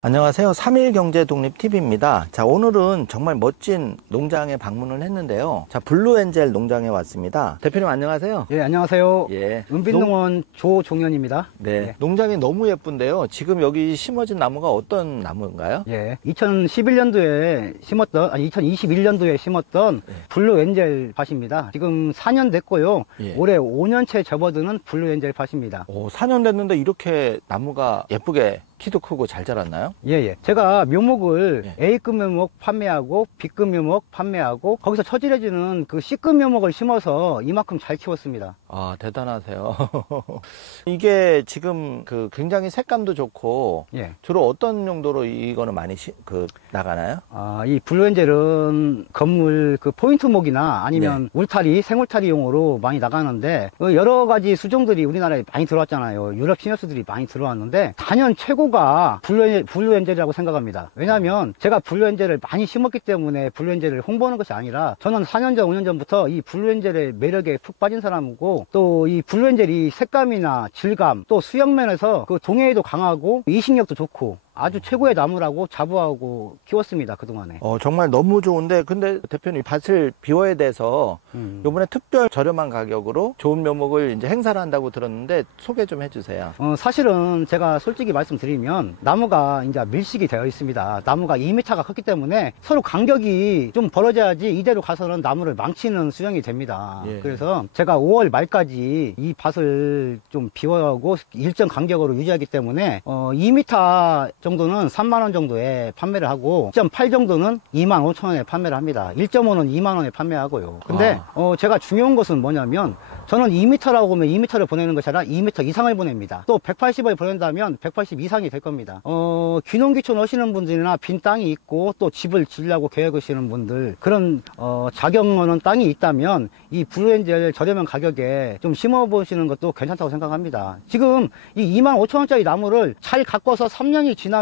안녕하세요. 3일경제독립TV입니다. 자, 오늘은 정말 멋진 농장에 방문을 했는데요. 자, 블루엔젤 농장에 왔습니다. 대표님 안녕하세요. 예, 안녕하세요. 예. 은빛농원 조종현입니다. 네. 예. 농장이 너무 예쁜데요. 지금 여기 심어진 나무가 어떤 나무인가요? 예. 2011년도에 심었던, 2021년도에 심었던 블루엔젤 밭입니다. 지금 4년 됐고요. 예. 올해 5년째 접어드는 블루엔젤 밭입니다. 오, 4년 됐는데 이렇게 나무가 예쁘게 키도 크고 잘 자랐나요? 예. 제가 묘목을 예. A급 묘목 판매하고 B급 묘목 판매하고 거기서 처질해주는 그 C급 묘목을 심어서 이만큼 잘 키웠습니다. 아, 대단하세요. 이게 지금 굉장히 색감도 좋고 예. 주로 어떤 용도로 이거는 많이 나가나요? 이 블루엔젤은 건물 그 포인트목이나 아니면 울타리, 생울타리용으로 많이 나가는데 여러 가지 수종들이 우리나라에 많이 들어왔잖아요. 유럽 신협수들이 많이 들어왔는데 단연 최고가 블루엔젤이라고 생각합니다. 왜냐하면 제가 블루엔젤을 많이 심었기 때문에 블루엔젤을 홍보하는 것이 아니라 저는 4년 전, 5년 전부터 이 블루엔젤의 매력에 푹 빠진 사람이고 또 이 블루엔젤이 색감이나 질감 또 수영면에서 그 동해에도 강하고 이식력도 좋고 아주 최고의 나무라고 자부하고 키웠습니다, 그동안에. 정말 너무 좋은데, 근데 대표님 밭을 비워야 돼서 이번에 특별 저렴한 가격으로 좋은 묘목을 이제 행사를 한다고 들었는데 소개 좀 해주세요. 사실은 제가 솔직히 말씀드리면 나무가 이제 밀식이 되어 있습니다. 나무가 2m가 컸기 때문에 서로 간격이 좀 벌어져야지 이대로 가서는 나무를 망치는 수영이 됩니다. 예. 그래서 제가 5월 말까지 이 밭을 좀 비워하고 일정 간격으로 유지하기 때문에 2m 정도는 3만원 정도에 판매를 하고 1.8 정도는 25,000원에 판매를 합니다. 1.5는 2만원에 판매하고요. 근데 제가 중요한 것은 뭐냐면 저는 2m라고 하면 2m를 보내는 것이 아니라 2m 이상을 보냅니다. 또 180을 보낸다면 180 이상이 될 겁니다. 귀농귀촌 하시는 분들이나 빈 땅이 있고 또 집을 지으려고 계획하시는 분들 그런 자경 없는 땅이 있다면 이 블루엔젤 저렴한 가격에 좀 심어보시는 것도 괜찮다고 생각합니다. 지금 이 25,000원짜리 나무를 잘 가꿔서 3년이 지나면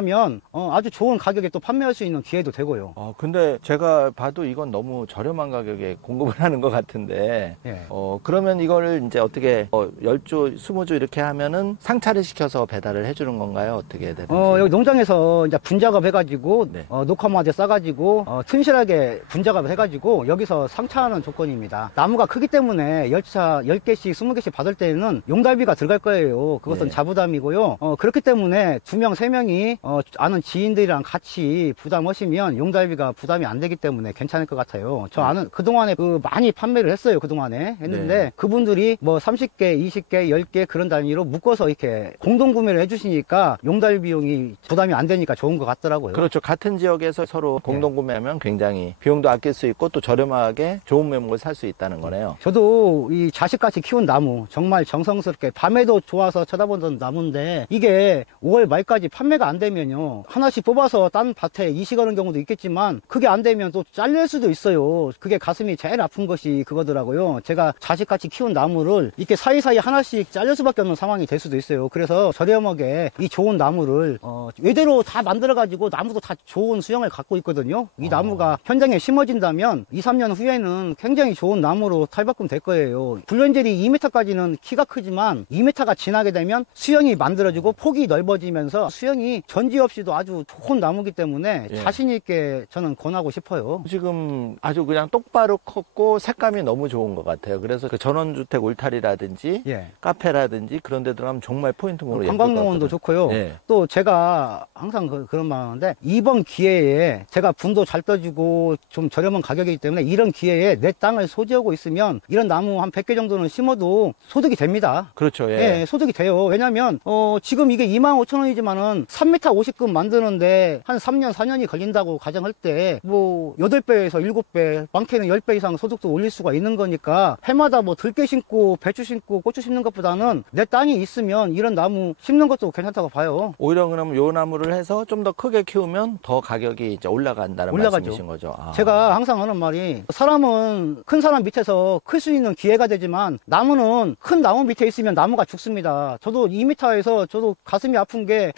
아주 좋은 가격에 또 판매할 수 있는 기회도 되고요. 근데 제가 봐도 이건 너무 저렴한 가격에 공급을 하는 것 같은데 예. 그러면 이거를 이제 어떻게 10주, 20주 이렇게 하면은 상차를 시켜서 배달을 해주는 건가요? 어떻게 되는지? 여기 농장에서 이제 분작업 해가지고 녹화마대 싸가지고 튼실하게 분작업 해가지고 여기서 상차하는 조건입니다. 나무가 크기 때문에 열차 10개씩 20개씩 받을 때는 용달비가 들어갈 거예요. 그것은 자부담이고요. 그렇기 때문에 2명 3명이 아는 지인들이랑 같이 부담하시면 용달비가 부담이 안 되기 때문에 괜찮을 것 같아요. 저 아는 그동안에 많이 판매를 했어요. 그동안에 했는데 그분들이 뭐 30개 20개 10개 그런 단위로 묶어서 이렇게 공동 구매를 해주시니까 용달 비용이 부담이 안 되니까 좋은 것 같더라고요. 그렇죠. 같은 지역에서 서로 공동 구매하면 굉장히 비용도 아낄 수 있고 또 저렴하게 좋은 묘목을 살 수 있다는 거네요. 저도 이 자식같이 키운 나무 정말 정성스럽게 밤에도 좋아서 쳐다보던 나무인데 이게 5월 말까지 판매가 안 되면요 하나씩 뽑아서 딴 밭에 이식하는 경우도 있겠지만 그게 안 되면 또 잘릴 수도 있어요. 그게 가슴이 제일 아픈 것이 그거더라고요. 제가 자식같이 키운 나무를 이렇게 사이사이 하나씩 잘릴 수밖에 없는 상황이 될 수도 있어요. 그래서 저렴하게 이 좋은 나무를 외대로 다 만들어 가지고 나무도 다 좋은 수영을 갖고 있거든요. 이 나무가 현장에 심어진다면 2, 3년 후에는 굉장히 좋은 나무로 탈바꿈 될 거예요. 블루엔젤이 2m까지는 키가 크지만 2m가 지나게 되면 수영이 만들어지고 폭이 넓어지면서 수영이 전지 없이도 아주 좋은 나무기 때문에 자신 있게 저는 권하고 싶어요. 지금 아주 그냥 똑바로 컸고 색감이 너무 좋은 것 같아요. 그래서 그 전원주택 울타리라든지 카페라든지 그런 데 들어가면 정말 포인트로 관광농원도 좋고요. 또 제가 항상 그런 말 하는데 이번 기회에 제가 분도 잘 떠주고 좀 저렴한 가격이기 때문에 이런 기회에 내 땅을 소지하고 있으면 이런 나무 한 100개 정도는 심어도 소득이 됩니다. 그렇죠. 소득이 돼요. 왜냐면 지금 이게 25,000원이지만은 3m 50급 만드는데 한 3년 4년이 걸린다고 가정할 때 뭐 8배에서 7배 많게는 10배 이상 소득도 올릴 수가 있는 거니까 해마다 뭐 들깨 심고 배추 심고 고추 심는 것보다는 내 땅이 있으면 이런 나무 심는 것도 괜찮다고 봐요. 오히려 그러면 요 나무를 해서 좀 더 크게 키우면 더 가격이 이제 올라간다는 말씀이신 거죠. 제가 항상 하는 말이 사람은 큰 사람 밑에서 클 수 있는 기회가 되지만 나무는 큰 나무 밑에 있으면 나무가 죽습니다. 저도 2m에서 저도 가슴이 아픈 게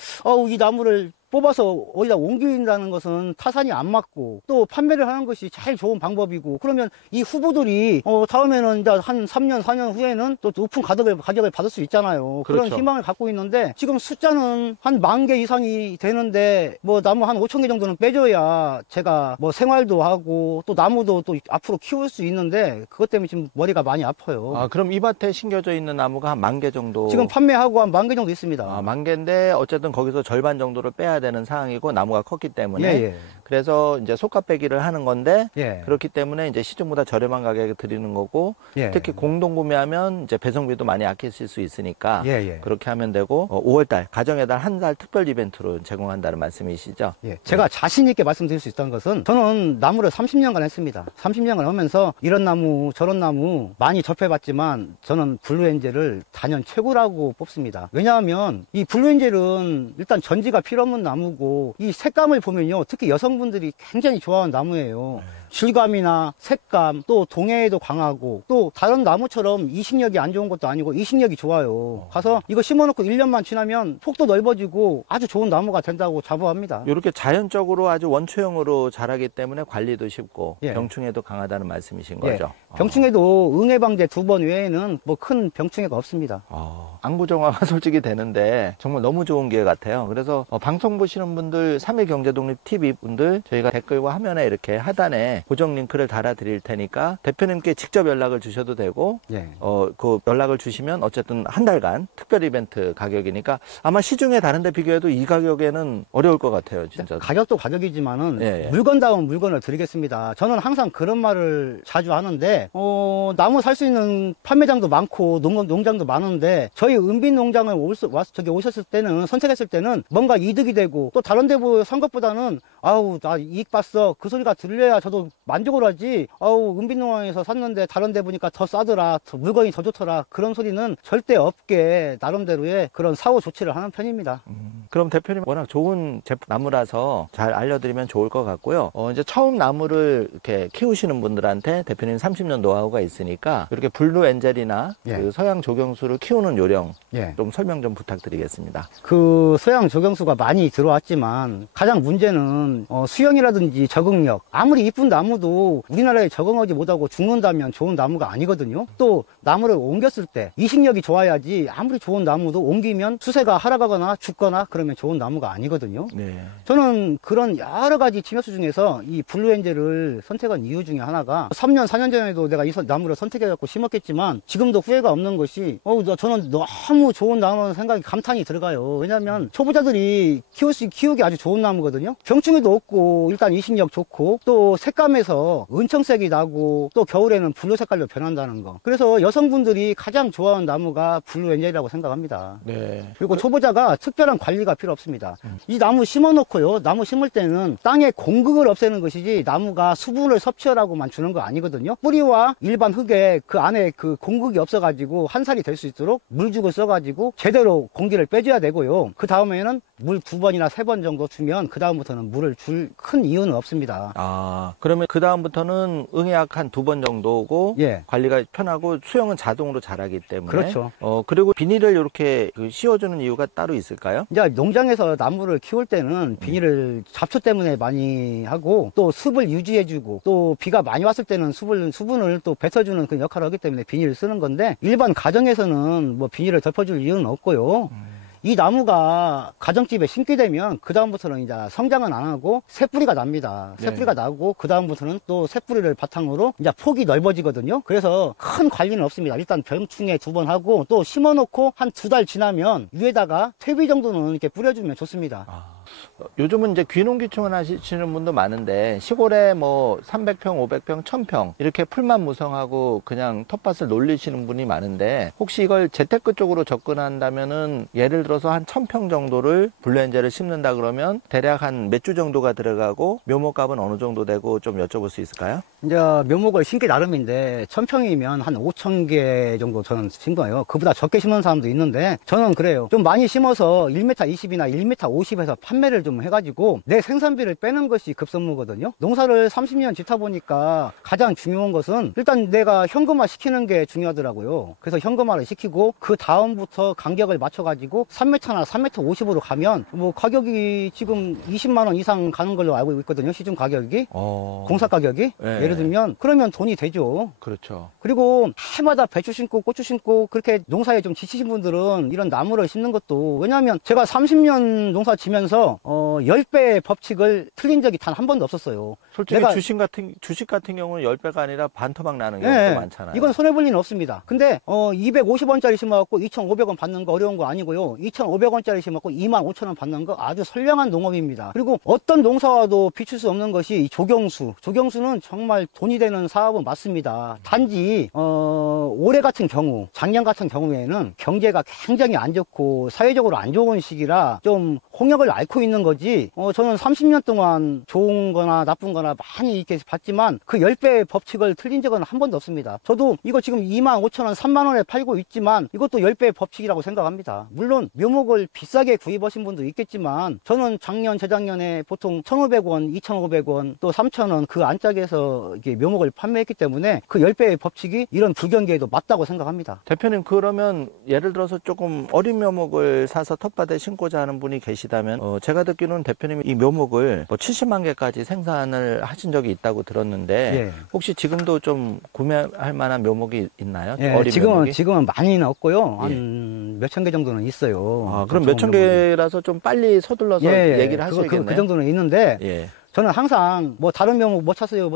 이 나무를 뽑아서 어디다 옮긴다는 것은 타산이 안 맞고 또 판매를 하는 것이 제일 좋은 방법이고, 그러면 이 후보들이 다음에는 이제 한 3년, 4년 후에는 또 높은 가격을 받을 수 있잖아요. 그런 그렇죠. 희망을 갖고 있는데 지금 숫자는 한 10,000개 이상이 되는데 뭐 나무 한 5,000개 정도는 빼줘야 제가 뭐 생활도 하고 또 나무도 또 앞으로 키울 수 있는데 그것 때문에 지금 머리가 많이 아파요. 아, 그럼 이 밭에 심겨져 있는 나무가 한 10,000개 정도? 지금 판매하고 한 10,000개 정도 있습니다. 아, 10,000개인데 어쨌든 거기서 절반 정도를 빼야 되는 상황이고 나무가 컸기 때문에 예. 그래서 이제 속가 빼기를 하는 건데 예. 그렇기 때문에 이제 시중보다 저렴한 가격에 드리는 거고 예. 특히 공동 구매하면 이제 배송비도 많이 아끼실 수 있으니까 예. 그렇게 하면 되고 5월달 가정의 달 한 달 특별 이벤트로 제공한다는 말씀이시죠? 예. 제가 자신 있게 말씀드릴 수 있다는 것은 저는 나무를 30년간 했습니다. 30년간 하면서 이런 나무 저런 나무 많이 접해봤지만 저는 블루엔젤을 단연 최고라고 뽑습니다. 왜냐하면 이 블루엔젤은 일단 전지가 필요 없는 나무고 이 색감을 보면요, 특히 여성분들이 굉장히 좋아하는 나무예요. 질감이나 색감, 또 동해에도 강하고 또 다른 나무처럼 이식력이 안 좋은 것도 아니고 이식력이 좋아요. 가서 이거 심어놓고 1년만 지나면 폭도 넓어지고 아주 좋은 나무가 된다고 자부합니다. 이렇게 자연적으로 아주 원초형으로 자라기 때문에 관리도 쉽고 예. 병충해도 강하다는 말씀이신 예. 거죠? 병충해도 응애방제 2번 외에는 뭐 큰 병충해가 없습니다. 안구정화가 솔직히 되는데 정말 너무 좋은 기회 같아요. 그래서 방송 보시는 분들, 3일 경제독립 TV 분들 저희가 댓글과 화면에 이렇게 하단에 고정 링크를 달아 드릴 테니까 대표님께 직접 연락을 주셔도 되고 예. 그 연락을 주시면 어쨌든 한 달간 특별 이벤트 가격이니까 아마 시중에 다른 데 비교해도 이 가격에는 어려울 것 같아요, 진짜. 가격도 가격이지만은 예. 물건다운 물건을 드리겠습니다. 저는 항상 그런 말을 자주 하는데 나무 살 수 있는 판매장도 많고 농장도 많은데 저희 은빈 농장을 오셨을 때는 선택했을 때는 뭔가 이득이 되고 또 다른 데 산 것보다는 아우 나 이익 봤어 그 소리가 들려야 저도 만족을 하지, 아우 은빈 농장에서 샀는데 다른 데 보니까 더 싸더라, 물건이 더 좋더라, 그런 소리는 절대 없게 나름대로의 그런 사후 조치를 하는 편입니다. 그럼 대표님 워낙 좋은 제품 나무라서 잘 알려드리면 좋을 것 같고요. 이제 처음 나무를 이렇게 키우시는 분들한테 대표님 30년 노하우가 있으니까 이렇게 블루 엔젤이나 예. 그 서양 조경수를 키우는 요령 예. 좀 설명 좀 부탁드리겠습니다. 그 서양 조경수가 많이 들어왔지만 가장 문제는 수영이라든지 적응력, 아무리 이쁜 나무도 우리나라에 적응하지 못하고 죽는다면 좋은 나무가 아니거든요. 또 나무를 옮겼을 때 이식력이 좋아야지 아무리 좋은 나무도 옮기면 수세가 하락하거나 죽거나 그러면 좋은 나무가 아니거든요. 네. 저는 그런 여러 가지 침엽수 중에서 이 블루엔젤을 선택한 이유 중에 하나가 3년, 4년 전에도 내가 이 나무를 선택해갖고 심었겠지만 지금도 후회가 없는 것이 저는 너무 좋은 나무라는 생각이 감탄이 들어가요. 왜냐하면 초보자들이 키우기 아주 좋은 나무거든요. 병충해도 없고 일단 이식력 좋고 또 색감에서 은청색이 나고 또 겨울에는 블루 색깔로 변한다는 거. 그래서 여성분들이 가장 좋아하는 나무가 블루엔젤이라고 생각합니다. 네. 그리고 초보자가 특별한 관리가 필요 없습니다. 이 나무 심어놓고요. 나무 심을 때는 땅에 공극을 없애는 것이지 나무가 수분을 섭취하라고만 주는 거 아니거든요. 뿌리와 일반 흙에 그 안에 그 공극이 없어가지고 한 살이 될 수 있도록 물죽을 써가지고 제대로 공기를 빼줘야 되고요. 그 다음에는 물 2번이나 3번 정도 주면 그 다음부터는 물을 줄 큰 이유는 없습니다. 그러면 그 다음부터는 응애약 한 2번 정도고 예. 관리가 편하고 수영은 자동으로 자라기 때문에 그렇죠. 그리고 비닐을 이렇게 씌워주는 이유가 따로 있을까요? 이제 농장에서 나무를 키울 때는 비닐을 잡초 때문에 많이 하고 또 습을 유지해주고 또 비가 많이 왔을 때는 수분을 또 뱉어주는 그 역할을 하기 때문에 비닐을 쓰는 건데 일반 가정에서는 뭐 비닐을 덮어줄 이유는 없고요. 이 나무가 가정집에 심게 되면 그 다음부터는 이제 성장은 안 하고 새뿌리가 납니다. 새뿌리가 나고 그 다음부터는 또 새뿌리를 바탕으로 이제 폭이 넓어지거든요. 그래서 큰 관리는 없습니다. 일단 병충해 2번 하고 또 심어놓고 한 2달 지나면 위에다가 퇴비 정도는 이렇게 뿌려주면 좋습니다. 요즘은 이제 귀농귀촌 하시는 분도 많은데 시골에 뭐 300평, 500평, 1000평 이렇게 풀만 무성하고 그냥 텃밭을 놀리시는 분이 많은데 혹시 이걸 재테크 쪽으로 접근한다면은 예를 들어서 한 1000평 정도를 블루엔젤을 심는다 그러면 대략 한 몇 주 정도가 들어가고 묘목값은 어느 정도 되고 좀 여쭤볼 수 있을까요? 이제 묘목을 심기 나름인데 1000평이면 한 5000개 정도 저는 심 거예요. 그보다 적게 심는 사람도 있는데 저는 그래요. 좀 많이 심어서 1m 20이나 1m 50에서 판매 판매를 좀 해가지고 내 생산비를 빼는 것이 급선무거든요. 농사를 30년 짓다 보니까 가장 중요한 것은 일단 내가 현금화 시키는 게 중요하더라고요. 그래서 현금화를 시키고 그 다음부터 간격을 맞춰가지고 3m나 3m 50으로 가면 뭐 가격이 지금 20만 원 이상 가는 걸로 알고 있거든요. 시중 가격이. 공사 가격이. 네. 예를 들면 그러면 돈이 되죠. 그렇죠. 그리고 해마다 배추 심고 고추 심고 그렇게 농사에 좀 지치신 분들은 이런 나무를 심는 것도, 왜냐하면 제가 30년 농사 지면서 10배의 법칙을 틀린 적이 단 한 번도 없었어요. 솔직히 주식 같은 경우는 10배가 아니라 반토막 나는 경우도 네, 많잖아요. 이건 손해볼 리는 없습니다. 근데 250원짜리 심어갖고 2,500원 받는 거 어려운 거 아니고요. 2,500원짜리 심어갖고 25,000원 받는 거 아주 선량한 농업입니다. 그리고 어떤 농사와도 비출 수 없는 것이 이 조경수는 정말 돈이 되는 사업은 맞습니다. 단지 올해 같은 경우, 작년 같은 경우에는 경제가 굉장히 안 좋고 사회적으로 안 좋은 시기라 좀 홍역을 앓고 있는 거지, 저는 30년 동안 좋은 거나 나쁜 거나 많이 이렇게 봤지만 그 10배의 법칙을 틀린 적은 한 번도 없습니다. 저도 이거 지금 25,000원, 3만원에 팔고 있지만 이것도 10배의 법칙이라고 생각합니다. 물론 묘목을 비싸게 구입하신 분도 있겠지만 저는 작년, 재작년에 보통 1,500원, 2,500원, 또 3,000원 그 안짝에서 이게 묘목을 판매했기 때문에 그 10배의 법칙이 이런 불경기에도 맞다고 생각합니다. 대표님, 그러면 예를 들어서 조금 어린 묘목을 사서 텃밭에 심고자 하는 분이 계시다면, 제가 듣기로는 대표님이 이 묘목을 뭐 70만 개까지 생산을 하신 적이 있다고 들었는데, 예. 혹시 지금도 좀 구매할 만한 묘목이 있나요? 예, 어린 묘목이? 지금은 많이는 없고요. 예. 한 몇천 개 정도는 있어요. 아, 그럼 몇천 개라서 좀 빨리 서둘러서 얘기를 하셔야겠네요. 그 정도는 있는데, 예. 저는 항상 뭐 다른 묘목 못 찾아요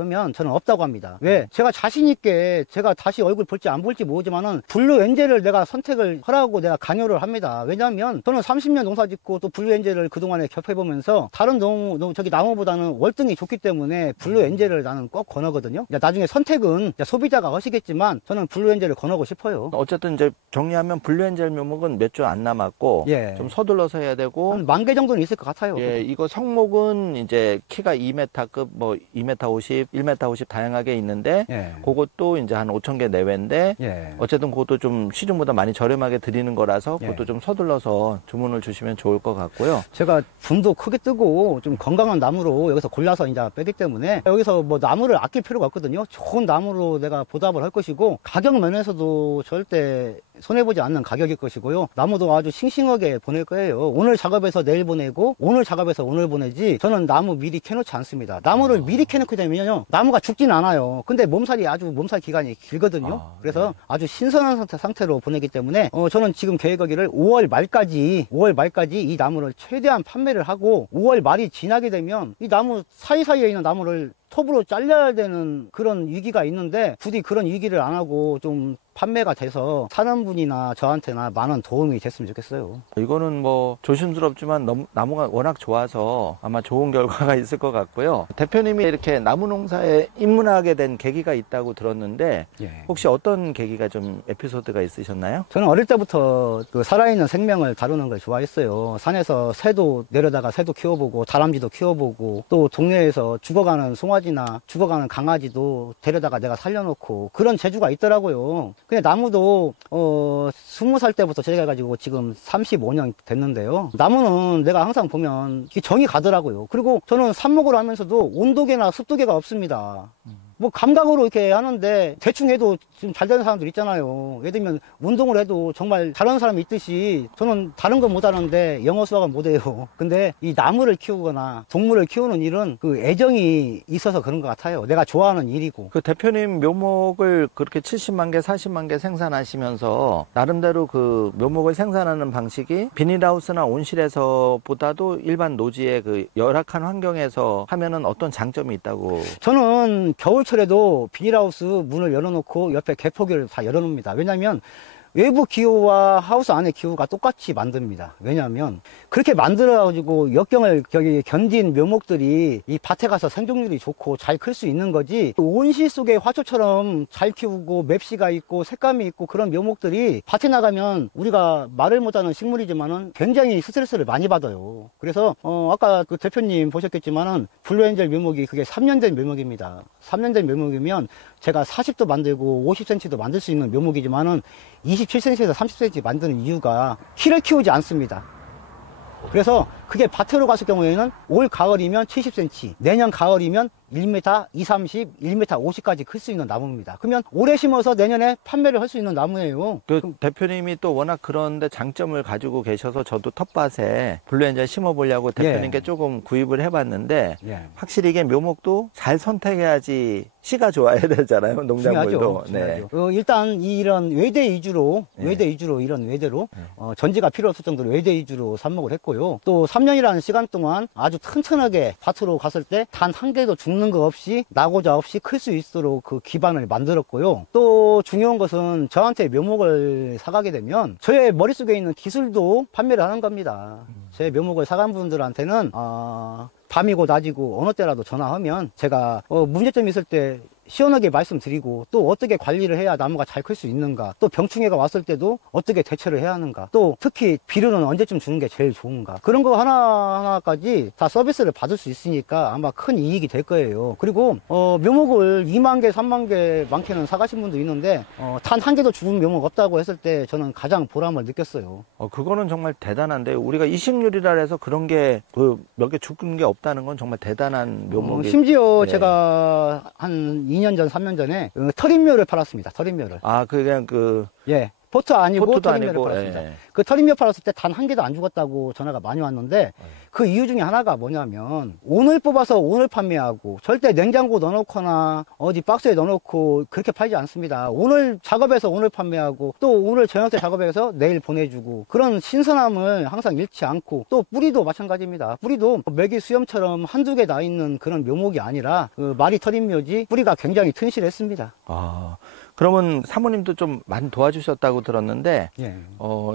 하면 저는 없다고 합니다. 왜? 제가 자신 있게 제가 다시 얼굴 볼지 안 볼지 모르지만은 블루 엔젤을 내가 선택을 하라고 내가 강요를 합니다. 왜냐하면 저는 30년 농사 짓고 또 블루 엔젤을 그동안에 접해보면서 다른 나무보다는 월등히 좋기 때문에 블루 엔젤을 나는 꼭 권하거든요. 나중에 선택은 소비자가 하시겠지만 저는 블루 엔젤을 권하고 싶어요. 어쨌든 이제 정리하면 블루엔젤 묘목은 몇 주 안 남았고, 예. 좀 서둘러서 해야 되고, 한 10,000개 정도는 있을 것 같아요. 예, 이거 성목은 이제 키가 2m급, 뭐 2m 50, 1m 50 다양하게 있는데, 예. 그것도 이제 한 5,000개 내외인데, 예. 어쨌든 그것도 좀 시중보다 많이 저렴하게 드리는 거라서 그것도 예. 좀 서둘러서 주문을 주시면 좋을 것 같고요. 제가 분도 크게 뜨고 좀 건강한 나무로 여기서 골라서 이제 빼기 때문에 여기서 뭐 나무를 아낄 필요가 없거든요. 좋은 나무로 내가 보답을 할 것이고, 가격 면에서도 절대 손해보지 않는 가격일 것이고요. 나무도 아주 싱싱하게 보낼 거예요. 오늘 작업해서 내일 보내고, 오늘 작업해서 오늘 보내지, 저는 나무 미리 캐놓지 않습니다. 나무를 미리 캐놓게 되면요, 나무가 죽진 않아요. 근데 몸살 기간이 길거든요. 그래서 아주 신선한 상태로 보내기 때문에 저는 지금 계획하기를 5월 말까지 이 나무를 최대한 판매를 하고, 5월 말이 지나게 되면 이 나무 사이사이에 있는 나무를 톱으로 잘라야 되는 그런 위기가 있는데, 부디 그런 위기를 안 하고 좀 판매가 돼서 사는 분이나 저한테나 많은 도움이 됐으면 좋겠어요. 이거는 뭐 조심스럽지만 나무가 워낙 좋아서 아마 좋은 결과가 있을 것 같고요. 대표님이 이렇게 나무 농사에 입문하게 된 계기가 있다고 들었는데, 예. 혹시 어떤 계기가 좀 에피소드가 있으셨나요? 저는 어릴 때부터 그 살아있는 생명을 다루는 걸 좋아했어요. 산에서 새도 내려다가 새도 키워보고, 다람쥐도 키워보고, 또 동네에서 죽어가는 송아지나 죽어가는 강아지도 데려다가 내가 살려놓고, 그런 재주가 있더라고요. 근데 나무도 20살 때부터 시작해가지고 지금 35년 됐는데요. 나무는 내가 항상 보면 정이 가더라고요. 그리고 저는 삽목을 하면서도 온도계나 습도계가 없습니다. 뭐 감각으로 이렇게 하는데, 대충 해도 지금 잘 되는 사람들 있잖아요. 예를 들면 운동을 해도 정말 잘하는 사람이 있듯이 저는 다른 건 못하는데 영어 수학은 못해요. 근데 이 나무를 키우거나 동물을 키우는 일은 그 애정이 있어서 그런 것 같아요. 내가 좋아하는 일이고. 그 대표님 묘목을 그렇게 70만 개, 40만 개 생산하시면서 나름대로 그 묘목을 생산하는 방식이 비닐하우스나 온실에서보다도 일반 노지의 그 열악한 환경에서 하면은 어떤 장점이 있다고? 저는 겨울철에도 비닐하우스 문을 열어놓고 옆에 개포기를 다 열어놓습니다. 왜냐하면 외부 기후와 하우스 안의 기후가 똑같이 만듭니다. 왜냐하면 그렇게 만들어가지고 역경을 견딘 묘목들이 이 밭에 가서 생존율이 좋고 잘 클 수 있는 거지, 온실 속의 화초처럼 잘 키우고 맵시가 있고 색감이 있고 그런 묘목들이 밭에 나가면 우리가 말을 못하는 식물이지만은 굉장히 스트레스를 많이 받아요. 그래서 아까 그 대표님 보셨겠지만은 블루엔젤 묘목이 그게 3년 된 묘목입니다. 3년 된 묘목이면 제가 40도 만들고 50cm도 만들 수 있는 묘목이지만은 27cm에서 30cm 만드는 이유가 키를 키우지 않습니다. 그래서 그게 밭으로 갔을 경우에는 올 가을이면 70cm, 내년 가을이면 1m 2, 30, 1m 50까지 클 수 있는 나무입니다. 그러면 올해 심어서 내년에 판매를 할 수 있는 나무예요. 대표님이 또 워낙 그런데 장점을 가지고 계셔서 저도 텃밭에 블루엔젤 심어보려고 대표님께 조금 구입을 해봤는데 확실히 이게 묘목도 잘 선택해야지 씨가 좋아야 되잖아요. 농작물도. 중요하죠. 일단 이런 외대 위주로 이런 외대로 전지가 필요 없을 정도로 외대 위주로 삽목을 했고요. 또 3년이라는 시간 동안 아주 튼튼하게 밭으로 갔을 때 단 한 개도 죽는 거 없이 나고자 없이 클 수 있도록 그 기반을 만들었고요. 또 중요한 것은 저한테 묘목을 사가게 되면 저의 머릿속에 있는 기술도 판매를 하는 겁니다. 제 묘목을 사간 분들한테는 밤이고 낮이고 어느 때라도 전화하면 제가 문제점이 있을 때 시원하게 말씀드리고 또 어떻게 관리를 해야 나무가 잘 클 수 있는가, 또 병충해가 왔을 때도 어떻게 대처를 해야 하는가, 또 특히 비료는 언제쯤 주는 게 제일 좋은가, 그런 거 하나하나까지 다 서비스를 받을 수 있으니까 아마 큰 이익이 될 거예요. 그리고 묘목을 2만 개 3만 개 많게는 사가신 분도 있는데 단 한 개도 죽은 묘목 없다고 했을 때 저는 가장 보람을 느꼈어요. 그거는 정말 대단한데, 우리가 이식률이라 해서 그런 게 몇 개 죽은 게 없다는 건 정말 대단한 묘목이. 심지어 제가 한 2년 전 3년 전에 터린묘를 팔았습니다. 터린묘를. 그냥 포트 아니고 포트도 터린묘를 아니고, 팔았습니다. 그 터린묘 팔았을 때 단 한 개도 안 죽었다고 전화가 많이 왔는데 그 이유 중에 하나가 뭐냐면 오늘 뽑아서 오늘 판매하고 절대 냉장고 넣어놓거나 어디 박스에 넣어놓고 그렇게 팔지 않습니다. 오늘 작업해서 오늘 판매하고 또 오늘 저녁 때 작업해서 내일 보내주고, 그런 신선함을 항상 잃지 않고, 또 뿌리도 마찬가지입니다. 뿌리도 메기 수염처럼 한두 개 나 있는 그런 묘목이 아니라 말이 터린묘지 뿌리가 굉장히 튼실했습니다. 그러면 사모님도 좀 많이 도와주셨다고 들었는데, 예.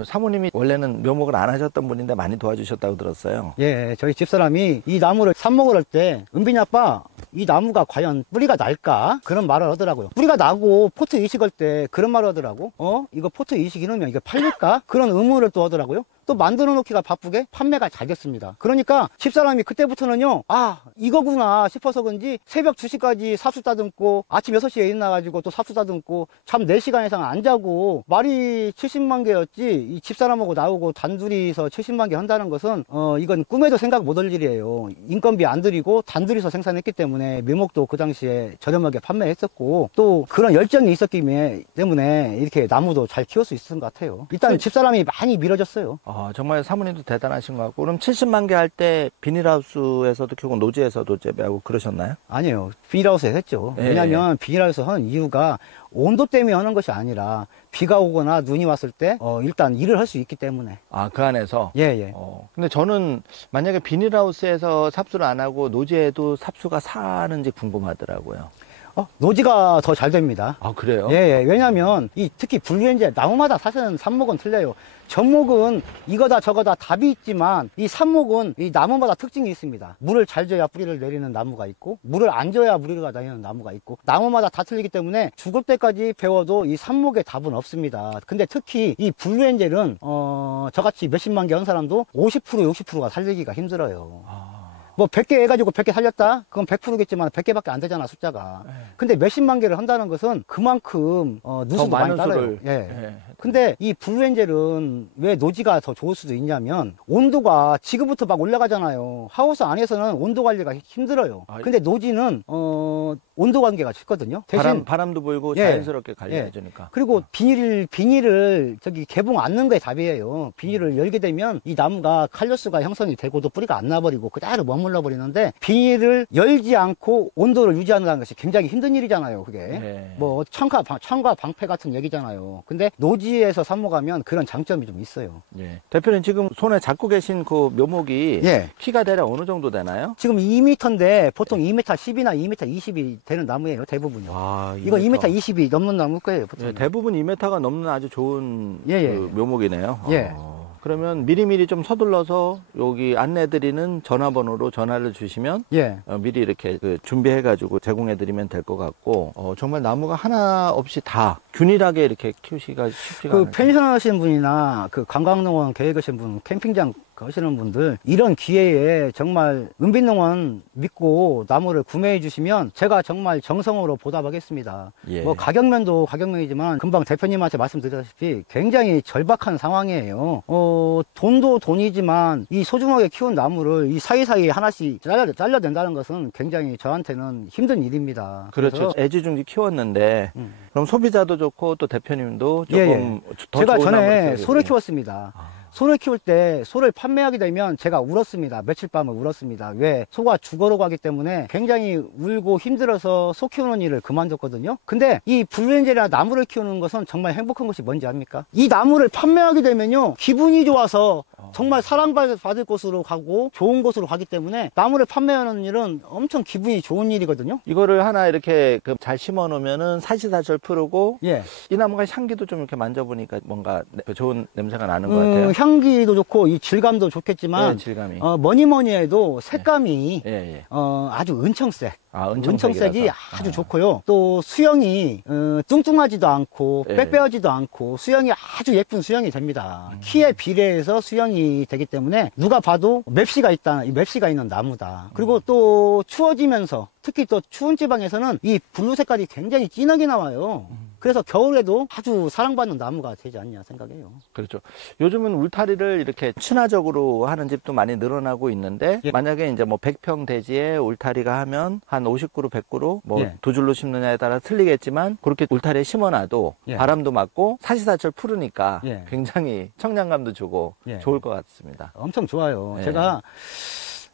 사모님이 원래는 묘목을 안 하셨던 분인데 많이 도와주셨다고 들었어요. 예, 저희 집사람이 이 나무를 삽목을 할 때 은빈이 아빠, 이 나무가 과연 뿌리가 날까? 그런 말을 하더라고요. 뿌리가 나고 포트 이식할 때 그런 말을 하더라고. 이거 포트 이식 이러면 이거 팔릴까? 그런 의문을 또 하더라고요. 또 만들어 놓기가 바쁘게 판매가 잘 됐습니다. 그러니까 집사람이 그때부터는요, 이거구나 싶어서 그런지 새벽 2시까지 삽수 따듬고 아침 6시에 일어나가지고 또 삽수 따듬고 잠 4시간 이상 안 자고, 말이 70만 개였지 이 집사람하고 나오고 단둘이서 70만 개 한다는 것은 이건 꿈에도 생각 못 할 일이에요. 인건비 안 들이고 단둘이서 생산했기 때문에 묘목도 그 당시에 저렴하게 판매했었고, 또 그런 열정이 있었기 때문에 이렇게 나무도 잘 키울 수 있었던 것 같아요. 일단 집사람이 많이 밀어줬어요. 정말 사모님도 대단하신 것 같고. 그럼 70만 개 할 때 비닐하우스에서도 키우고 노지에서도 재배하고 그러셨나요? 아니요, 비닐하우스에 했죠. 왜냐하면 비닐하우스 하는 이유가 온도 때문에 하는 것이 아니라 비가 오거나 눈이 왔을 때 일단 일을 할 수 있기 때문에. 그 안에서? 예. 근데 저는 만약에 비닐하우스에서 삽수를 안 하고 노지에도 삽수가 사는지 궁금하더라고요. 노지가 더 잘 됩니다. 그래요? 예. 왜냐하면 특히 블루엔젤 나무마다 사실은 삽목은 틀려요. 전목은 이거다 저거다 답이 있지만 이 삽목은 이 나무마다 특징이 있습니다. 물을 잘 줘야 뿌리를 내리는 나무가 있고, 물을 안 줘야 뿌리가 내리는 나무가 있고, 나무마다 다 틀리기 때문에 죽을 때까지 배워도 이 삽목에 답은 없습니다. 근데 특히 이 블루엔젤은 저같이 몇십만 개 한 사람도 50% 60%가 살리기가 힘들어요. 뭐 100개 해가지고 100개 살렸다? 그건 100%겠지만 100개밖에 안 되잖아, 숫자가. 근데 몇십만 개를 한다는 것은 그만큼 누수도 많이 따라요. 근데 이 블루엔젤은 왜 노지가 더 좋을 수도 있냐면, 온도가 지금부터 막 올라가잖아요. 하우스 안에서는 온도 관리가 힘들어요. 근데 노지는 온도 관계가 쉽거든요. 대신 바람도 불고 자연스럽게 관리해주니까. 그리고 비닐을 개봉 않는 게 답이에요. 비닐을 열게 되면 이 나무가 칼로스가 형성이 되고도 뿌리가 안 나버리고 그대로 머물러 버리는데, 비닐을 열지 않고 온도를 유지한다는 것이 굉장히 힘든 일이잖아요. 그게 뭐 창과 방패 같은 얘기잖아요. 근데 노지에서 삽목하면 그런 장점이 좀 있어요. 대표님 지금 손에 잡고 계신 그 묘목이 키가 대략 어느 정도 되나요? 지금 2m인데 보통 2m 10이나 2m 20이 되는 나무예요, 대부분요. 이거 2m 20이 넘는 나무일 거예요, 보통. 대부분 2m가 넘는 아주 좋은 그 묘목이네요. 그러면 미리미리 좀 서둘러서 여기 안내드리는 전화번호로 전화를 주시면 미리 이렇게 준비해가지고 제공해드리면 될 것 같고, 정말 나무가 하나 없이 다 균일하게 이렇게 키우시기가 쉽지가 않아요. 펜션 하시는 분이나 관광농원 계획하시는 분, 캠핑장 하시는 분들 이런 기회에 정말 은빛농원 믿고 나무를 구매해 주시면 제가 정말 정성으로 보답하겠습니다. 예. 뭐 가격면도 가격면이지만 금방 대표님한테 말씀드렸다시피 굉장히 절박한 상황이에요. 돈도 돈이지만 이 소중하게 키운 나무를 이 사이사이에 하나씩 잘라낸다는 것은 굉장히 저한테는 힘든 일입니다. 그렇죠. 그래서 애지중지 키웠는데 그럼 소비자도 좋고 또 대표님도 조금 예. 더 제가 좋은 나무를 전에 키우게 소를 되고. 키웠습니다. 소를 키울 때 소를 판매하게 되면 제가 울었습니다. 며칠 밤을 울었습니다. 왜? 소가 죽어로 가기 때문에 굉장히 울고 힘들어서 소 키우는 일을 그만뒀거든요. 근데 이 블루엔젤이나 나무를 키우는 것은 정말 행복한 것이 뭔지 압니까? 이 나무를 판매하게 되면요, 기분이 좋아서 정말 사랑받을 곳으로 가고 좋은 곳으로 가기 때문에 나무를 판매하는 일은 엄청 기분이 좋은 일이거든요. 이거를 하나 이렇게 잘 심어 놓으면은 사시사철 푸르고 예. 이 나무가 향기도 좀 이렇게 만져보니까 뭔가 좋은 냄새가 나는 것 같아요. 향기도 좋고 이 질감도 좋겠지만 네, 질감이. 뭐니 해도 색감이 예. 아주 은청색. 아, 은청색이 아주 좋고요. 또 수영이 뚱뚱하지도 않고 예. 빽빽하지도 않고 수영이 아주 예쁜 수영이 됩니다. 키에 비례해서 수영이 되기 때문에 누가 봐도 맵시가 있는 나무다. 그리고 또 추워지면서 특히 또 추운 지방에서는 이 블루 색깔이 굉장히 진하게 나와요. 그래서 겨울에도 아주 사랑받는 나무가 되지 않냐 생각해요. 그렇죠. 요즘은 울타리를 이렇게 친화적으로 하는 집도 많이 늘어나고 있는데 예. 만약에 이제 뭐 100평 대지에 울타리가 하면 한 50그루, 100그루 뭐 예. 두 줄로 심느냐에 따라 틀리겠지만 그렇게 울타리에 심어놔도 예. 바람도 맞고 사시사철 푸르니까 예. 굉장히 청량감도 주고 예. 좋을 것 같습니다. 엄청 좋아요. 예. 제가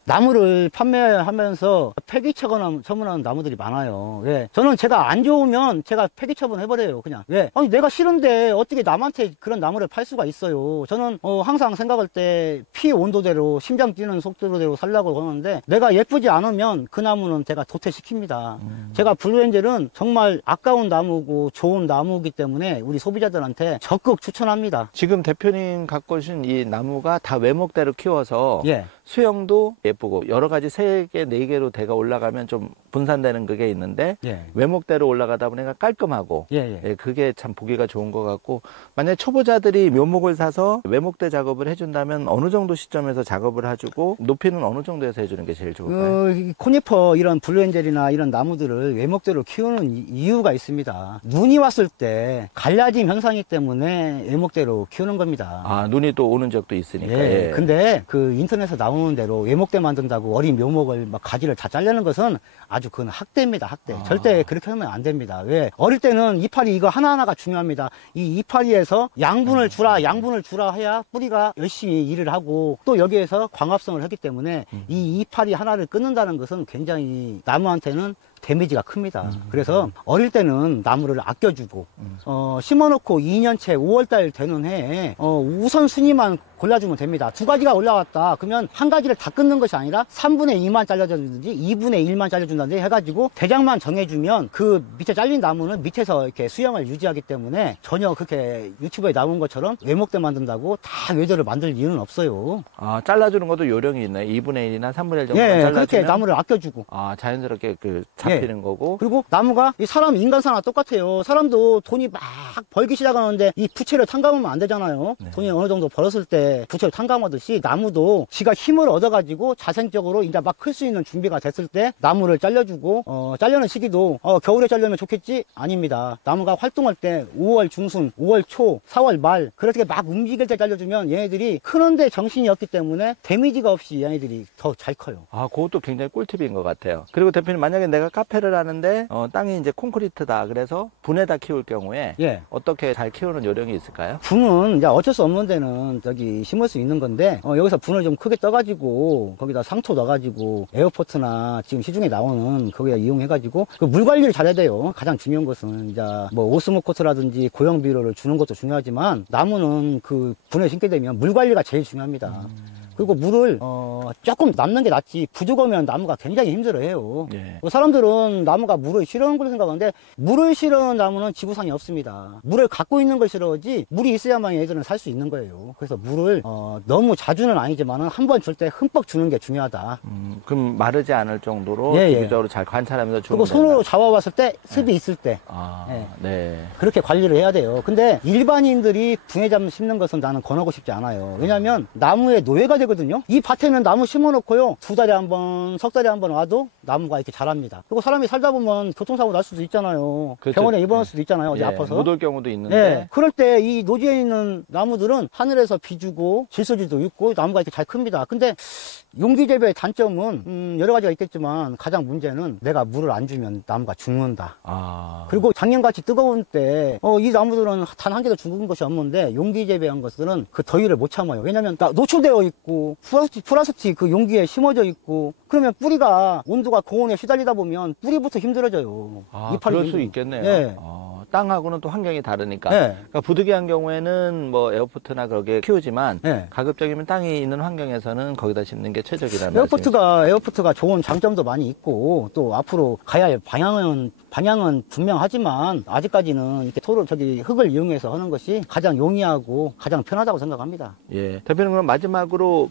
나무를 판매하면서 폐기 처분하는 나무들이 많아요. 왜? 저는 제가 안 좋으면 제가 폐기 처분해버려요. 그냥. 왜? 아니, 내가 싫은데 어떻게 남한테 그런 나무를 팔 수가 있어요. 저는 항상 생각할 때 피 온도대로 심장 뛰는 속도대로 살려고 하는데 내가 예쁘지 않으면 그 나무는 제가 도태시킵니다. 제가 블루엔젤은 정말 아까운 나무고 좋은 나무이기 때문에 우리 소비자들한테 적극 추천합니다. 지금 대표님 갖고 오신 이 나무가 다 외목대로 키워서 예. 수영도 예쁘고 여러 가지 3개, 4개로 대가 올라가면 좀 분산되는 그게 있는데 예. 외목대로 올라가다 보니까 깔끔하고 예. 예, 그게 참 보기가 좋은 것 같고 만약에 초보자들이 묘목을 사서 외목대 작업을 해준다면 어느 정도 시점에서 작업을 해주고 높이는 어느 정도에서 해주는 게 제일 좋을까요? 이 코니퍼 이런 블루엔젤이나 이런 나무들을 외목대로 키우는 이유가 있습니다. 눈이 왔을 때 갈라짐 현상이기 때문에 외목대로 키우는 겁니다. 아, 눈이 또 오는 적도 있으니까. 예. 예. 근데 그 인터넷에 나오는 대로 외목대 만든다고 어린 묘목을 막 가지를 다 자르는 것은 아주 그건 학대입니다. 학대. 절대 그렇게 하면 안 됩니다. 왜? 어릴 때는 이파리 이거 하나하나가 중요합니다. 이 이파리에서 양분을 주라 해야 뿌리가 열심히 일을 하고 또 여기에서 광합성을 하기 때문에 이 이파리 하나를 끊는다는 것은 굉장히 나무한테는 데미지가 큽니다. 그래서 어릴 때는 나무를 아껴주고 심어놓고 2년째 5월달 되는 해에 우선순위만 골라주면 됩니다. 2가지가 올라왔다 그러면 한 가지를 다 끊는 것이 아니라 3분의 2만 잘라주든지 2분의 1만 잘라준다든지 해가지고 대장만 정해주면 그 밑에 잘린 나무는 밑에서 이렇게 수영을 유지하기 때문에 전혀 그렇게 유튜브에 나온 것처럼 외목대 만든다고 다 외대를 만들 이유는 없어요. 아, 잘라주는 것도 요령이 있나요? 2분의 1이나 3분의 1 정도 예, 잘라주면 그렇게 나무를 아껴주고 자연스럽게 잡히는 거고. 그리고 나무가 인간사나 똑같아요. 사람도 돈이 막 벌기 시작하는데 이 부채를 탕감하면 안 되잖아요. 돈이 어느 정도 벌었을 때 부채를 탕감하듯이 나무도 지가 힘을 얻어가지고 자생적으로 이제 막 클 수 있는 준비가 됐을 때 나무를 잘라주고 잘려는 시기도 겨울에 잘려면 좋겠지? 아닙니다. 나무가 활동할 때 5월 중순, 5월 초, 4월 말 그렇게 막 움직일 때 잘려주면 얘네들이 크는데 정신이 없기 때문에 데미지가 없이 얘네들이 더 잘 커요. 아, 그것도 굉장히 꿀팁인 것 같아요. 그리고 대표님 만약에 내가 카페를 하는데 땅이 이제 콘크리트다 그래서 분에다 키울 경우에 예. 어떻게 잘 키우는 요령이 있을까요? 분은 이제 어쩔 수 없는 데는 저기 심을 수 있는 건데 여기서 분을 좀 크게 떠가지고 거기다 상토 넣어가지고 에어포트나 지금 시중에 나오는 거기다 이용해가지고 그 물 관리를 잘해야 돼요. 가장 중요한 것은 이제 뭐 오스모코트라든지 고형 비료를 주는 것도 중요하지만 나무는 그 분을 심게 되면 물 관리가 제일 중요합니다. 그리고 물을 조금 남는 게 낫지 부족하면 나무가 굉장히 힘들어해요. 예. 사람들은 나무가 물을 싫어하는 걸 생각하는데 물을 싫어하는 나무는 지구상에 없습니다. 물을 갖고 있는 걸 싫어하지 물이 있어야만 얘들은 살 수 있는 거예요. 그래서 물을 너무 자주는 아니지만 한 번 줄 때 흠뻑 주는 게 중요하다. 그럼 마르지 않을 정도로 예, 예. 주기적으로 잘 관찰하면서 주는 그리고 손으로 잡아봤을 때 습이 있을 때 예. 네. 그렇게 관리를 해야 돼요. 근데 일반인들이 붕해잡 심는 것은 나는 권하고 싶지 않아요. 왜냐하면 나무의 노예가 되고 되거든요. 이 밭에는 나무 심어놓고요. 2달에 한 번, 석 달에 한 번 와도 나무가 이렇게 자랍니다. 그리고 사람이 살다 보면 교통사고 날 수도 있잖아요. 그렇죠. 병원에 입원할 수도 있잖아요. 어디 예, 아파서. 못 올 경우도 있는데. 네. 그럴 때 이 노지에 있는 나무들은 하늘에서 비 주고 질소지도 있고 나무가 이렇게 잘 큽니다. 근데 용기 재배의 단점은 여러 가지가 있겠지만 가장 문제는 내가 물을 안 주면 나무가 죽는다. 아. 그리고 작년같이 뜨거운 때 이 나무들은 단 한 개도 죽은 것이 없는데 용기 재배한 것들은 그 더위를 못 참아요. 왜냐면 다 노출되어 있고 플라스틱 그 용기에 심어져 있고 그러면 뿌리가 온도가 고온에 시달리다 보면 뿌리부터 힘들어져요. 아, 이파리 그럴 수 정도. 있겠네요. 네. 땅하고는 또 환경이 다르니까. 네. 그러니까 부득이한 경우에는 뭐 에어포트나 그렇게 키우지만 네. 가급적이면 땅이 있는 환경에서는 거기다 심는 게 최적이라는 말씀이죠. 에어포트가 좋은 장점도 많이 있고 또 앞으로 가야 할 방향은 분명하지만 아직까지는 이렇게 흙을 이용해서 하는 것이 가장 용이하고 가장 편하다고 생각합니다. 예. 대표님 그럼 마지막으로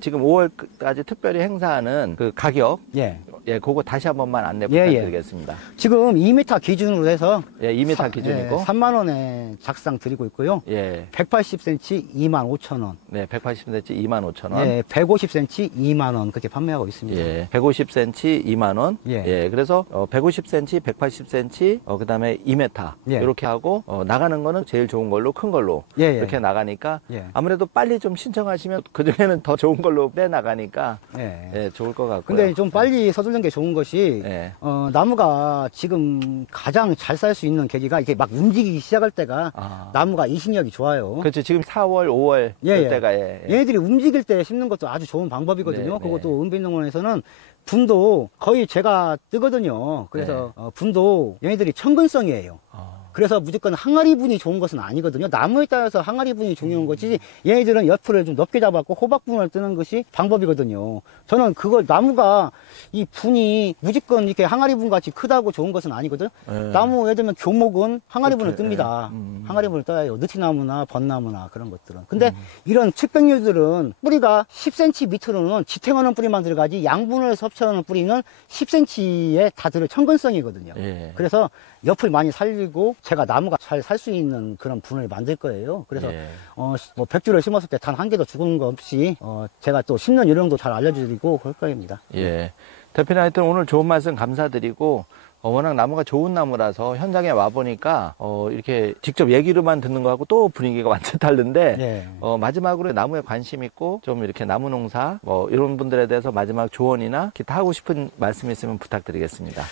지금 5월까지 특별히 행사하는 그 가격 예. 예, 그거 다시 한 번만 안내 예, 예. 부탁드리겠습니다. 지금 2m 기준으로 해서 예, 2m 기준이고. 3만 원에 작상 드리고 있고요. 예. 180cm 25,000원. 네, 180cm 25,000원. 예, 150cm 2만 원 그렇게 판매하고 있습니다. 예, 150cm 2만 원. 예. 그래서 150cm, 180cm, 그다음에 2m 예. 이렇게 하고 나가는 거는 제일 좋은 걸로 큰 걸로 예, 예. 이렇게 나가니까 예. 아무래도 빨리 좀 신청하시면 그 중에는 더 좋은 걸로 빼 나가니까 예. 예, 좋을 것 같고요. 근데 좀 빨리 서두르는 게 좋은 것이 예. 나무가 지금 가장 잘 살 수 있는 계기가 이렇게 막 움직이기 시작할 때가 나무가 이식력이 좋아요. 그렇죠. 지금 4월, 5월 예, 때가 얘네들이 움직일 때 심는 것도 아주 좋은 방법이거든요. 네, 그리고 네. 또 은빛농원에서는 분도 거의 제가 뜨거든요. 그래서 네. 분도 얘네들이 천근성이에요. 아. 그래서 무조건 항아리 분이 좋은 것은 아니거든요. 나무에 따라서 항아리 분이 중요한 거지 얘네들은 옆을 좀 높게 잡았고 호박 분을 뜨는 것이 방법이거든요. 저는 나무가 이 분이 무조건 이렇게 항아리 분 같이 크다고 좋은 것은 아니거든요. 예. 나무 예를 들면 교목은 항아리 분을 그렇게, 뜹니다. 예. 항아리 분을 떠요. 느티나무나 벚나무나 그런 것들은. 근데 이런 측백류들은 뿌리가 10cm 밑으로는 지탱하는 뿌리만 들어가지 양분을 섭취하는 뿌리는 10cm에 다 들어 천근성이거든요. 예. 그래서 옆을 많이 살리고 제가 나무가 잘 살 수 있는 그런 분을 만들 거예요. 그래서 예. 뭐 100주를 심었을 때 단 한 개도 죽은 거 없이 제가 또 심는 요령도 잘 알려드리고 그럴 거입니다. 예. 대표님 하여튼 오늘 좋은 말씀 감사드리고 워낙 나무가 좋은 나무라서 현장에 와보니까 이렇게 직접 얘기로만 듣는 거하고 또 분위기가 완전 다른데 예. 마지막으로 나무에 관심 있고 좀 이렇게 나무 농사 이런 분들에 대해서 마지막 조언이나 기타 하고 싶은 말씀 있으면 부탁드리겠습니다.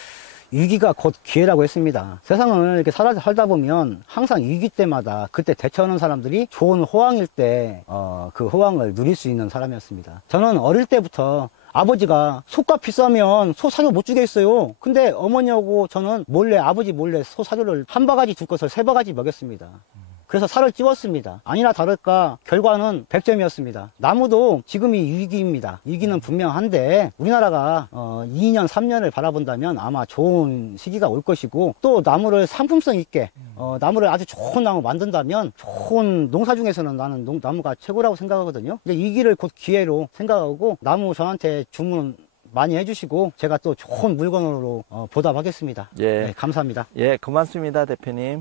위기가 곧 기회라고 했습니다. 세상을 이렇게 살다 보면 항상 위기 때마다 그때 대처하는 사람들이 좋은 호황일 때 그 호황을 누릴 수 있는 사람이었습니다. 저는 어릴 때부터 아버지가 소값 비싸면 소 사료 못 주겠어요. 근데 어머니하고 저는 아버지 몰래 소 사료를 한 바가지 줄 것을 3바가지 먹였습니다. 그래서 살을 찌웠습니다. 아니나 다를까 결과는 100점이었습니다. 나무도 지금이 위기입니다. 위기는 분명한데 우리나라가 2년, 3년을 바라본다면 아마 좋은 시기가 올 것이고 또 나무를 상품성 있게 나무를 아주 좋은 나무 만든다면 좋은 농사 중에서는 나는 나무가 최고라고 생각하거든요. 이제 위기를 곧 기회로 생각하고 나무 저한테 주문 많이 해주시고 제가 또 좋은 물건으로 보답하겠습니다. 예. 네, 감사합니다. 예, 고맙습니다, 대표님.